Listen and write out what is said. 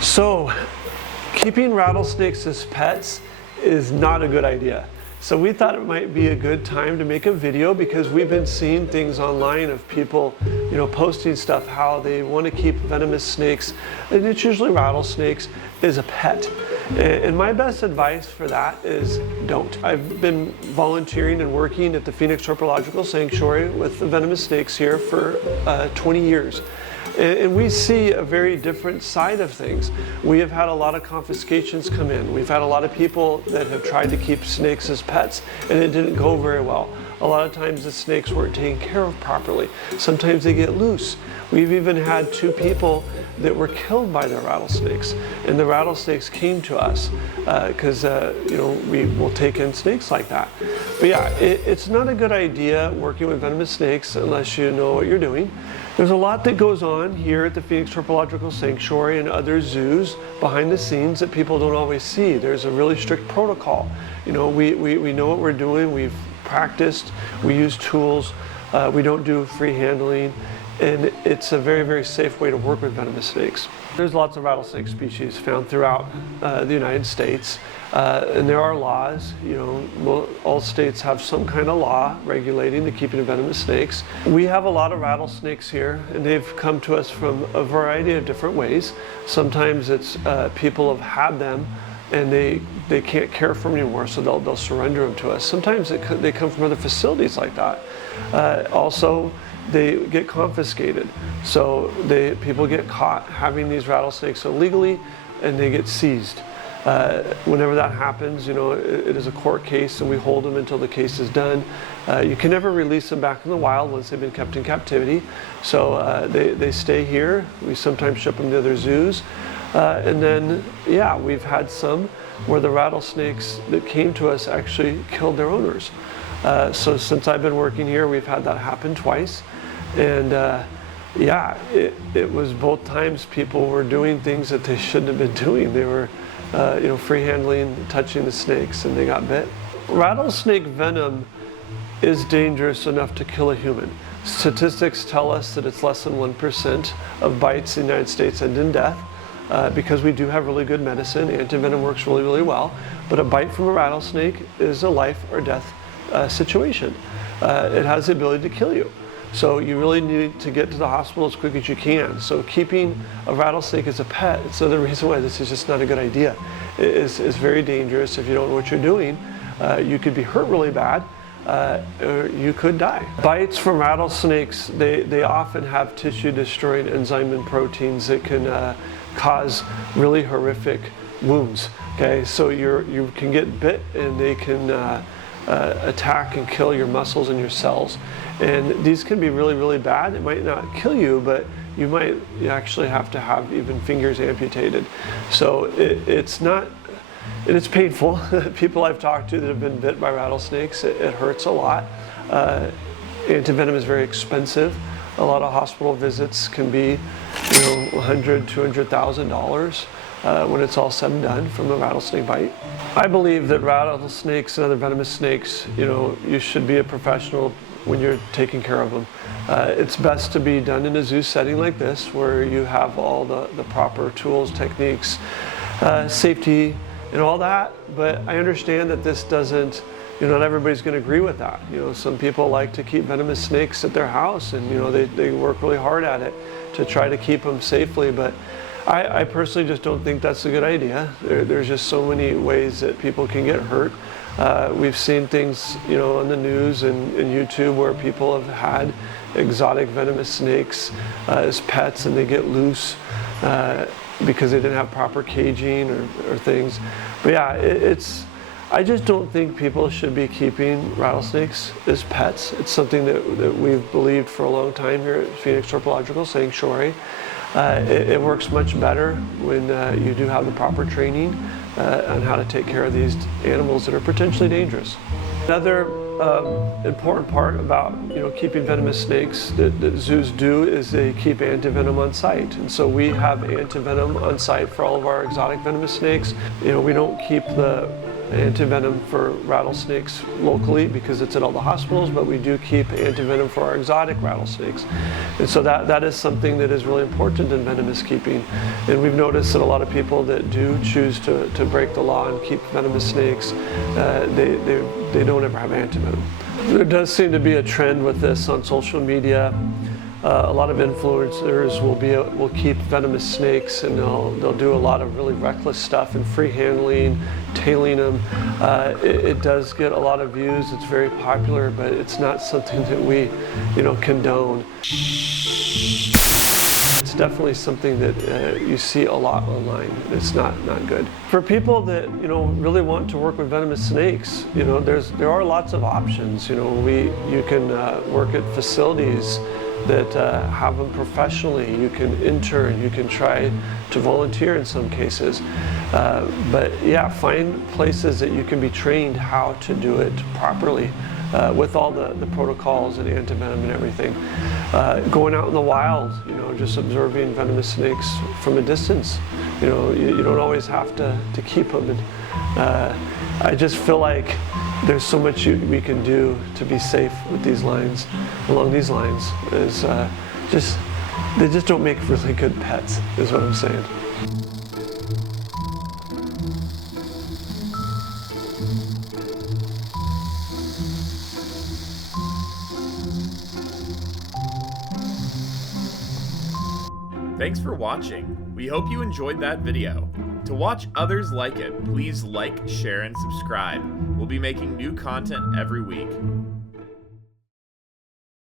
So, keeping rattlesnakes as pets is not a good idea. So we thought it might be a good time to make a video because we've been seeing things online of people, posting stuff how they want to keep venomous snakes, and it's usually rattlesnakes, as a pet. And my best advice for that is don't. I've been volunteering and working at the Phoenix Herpetological Sanctuary with the venomous snakes here for 20 years. And we see a very different side of things. We have had a lot of confiscations come in. We've had a lot of people that have tried to keep snakes as pets, and it didn't go very well. A lot of times the snakes weren't taken care of properly. Sometimes they get loose. We've even had 2 people that were killed by the rattlesnakes, and the rattlesnakes came to us because we will take in snakes like that. But yeah, it's not a good idea working with venomous snakes unless you know what you're doing. There's a lot that goes on here at the Phoenix Herpetological Sanctuary and other zoos behind the scenes that people don't always see. There's a really strict protocol. We know what we're doing. We've practiced. We use tools. We don't do free handling. And it's a very, very safe way to work with venomous snakes. There's lots of rattlesnake species found throughout the United States. And there are laws, all states have some kind of law regulating the keeping of venomous snakes. We have a lot of rattlesnakes here, and they've come to us from a variety of different ways. Sometimes it's people have had them and they can't care for them anymore, so they'll surrender them to us. Sometimes they come from other facilities like that. Also, they get confiscated. So people get caught having these rattlesnakes illegally and they get seized. Whenever that happens, it is a court case and we hold them until the case is done. You can never release them back in the wild once they've been kept in captivity. So they stay here. We sometimes ship them to other zoos. And then, we've had some where the rattlesnakes that came to us actually killed their owners. So since I've been working here, we've had that happen twice. And it was both times people were doing things that they shouldn't have been doing. They were free handling, touching the snakes, and they got bit. Rattlesnake venom is dangerous enough to kill a human. Statistics tell us that it's less than 1% of bites in the United States end in death because we do have really good medicine. Antivenom works really, really well. But a bite from a rattlesnake is a life or death situation. It has the ability to kill you. So you really need to get to the hospital as quick as you can. So keeping a rattlesnake as a pet, it's another reason why this is just not a good idea. It's very dangerous if you don't know what you're doing. You could be hurt really bad, or you could die. Bites from rattlesnakes, they often have tissue-destroying enzyme and proteins that can cause really horrific wounds. Okay, so you can get bit and they can attack and kill your muscles and your cells. And these can be really, really bad. It might not kill you, but you might actually have to have even fingers amputated. So it's painful. People I've talked to that have been bit by rattlesnakes, it hurts a lot. Antivenom is very expensive. A lot of hospital visits can be $100,000, $200,000 when it's all said and done from a rattlesnake bite. I believe that rattlesnakes and other venomous snakes, you should be a professional when you're taking care of them. It's best to be done in a zoo setting like this where you have all the proper tools, techniques, safety, and all that. But I understand that this doesn't, not everybody's going to agree with that. Some people like to keep venomous snakes at their house and they work really hard at it to try to keep them safely. But I personally just don't think that's a good idea. There's just so many ways that people can get hurt. We've seen things, on the news and YouTube where people have had exotic venomous snakes as pets and they get loose because they didn't have proper caging or things. But I just don't think people should be keeping rattlesnakes as pets. It's something that we've believed for a long time here at Phoenix Herpetological Sanctuary. It works much better when you do have the proper training on how to take care of these animals that are potentially dangerous. Another important part about keeping venomous snakes that zoos do is they keep antivenom on site, and so we have antivenom on site for all of our exotic venomous snakes. We don't keep the antivenom for rattlesnakes locally because it's at all the hospitals, but we do keep antivenom for our exotic rattlesnakes. And so that is something that is really important in venomous keeping. And we've noticed that a lot of people that do choose to break the law and keep venomous snakes, they don't ever have antivenom. There does seem to be a trend with this on social media. A lot of influencers will keep venomous snakes, and they'll do a lot of really reckless stuff and free handling, tailing them. It does get a lot of views. It's very popular, but it's not something that we, condone. It's definitely something that you see a lot online. It's not good. For people that really want to work with venomous snakes, there are lots of options. You can work at facilities that have them professionally. You can intern, you can try to volunteer in some cases. But yeah, find places that you can be trained how to do it properly with all the protocols and antivenom and everything. Going out in the wild, just observing venomous snakes from a distance. You don't always have to keep them. And, I just feel like there's so much we can do to be safe with these lines, along these lines. They just don't make really good pets, is what I'm saying. Thanks for watching. We hope you enjoyed that video. To watch others like it, please like, share, and subscribe. We'll be making new content every week.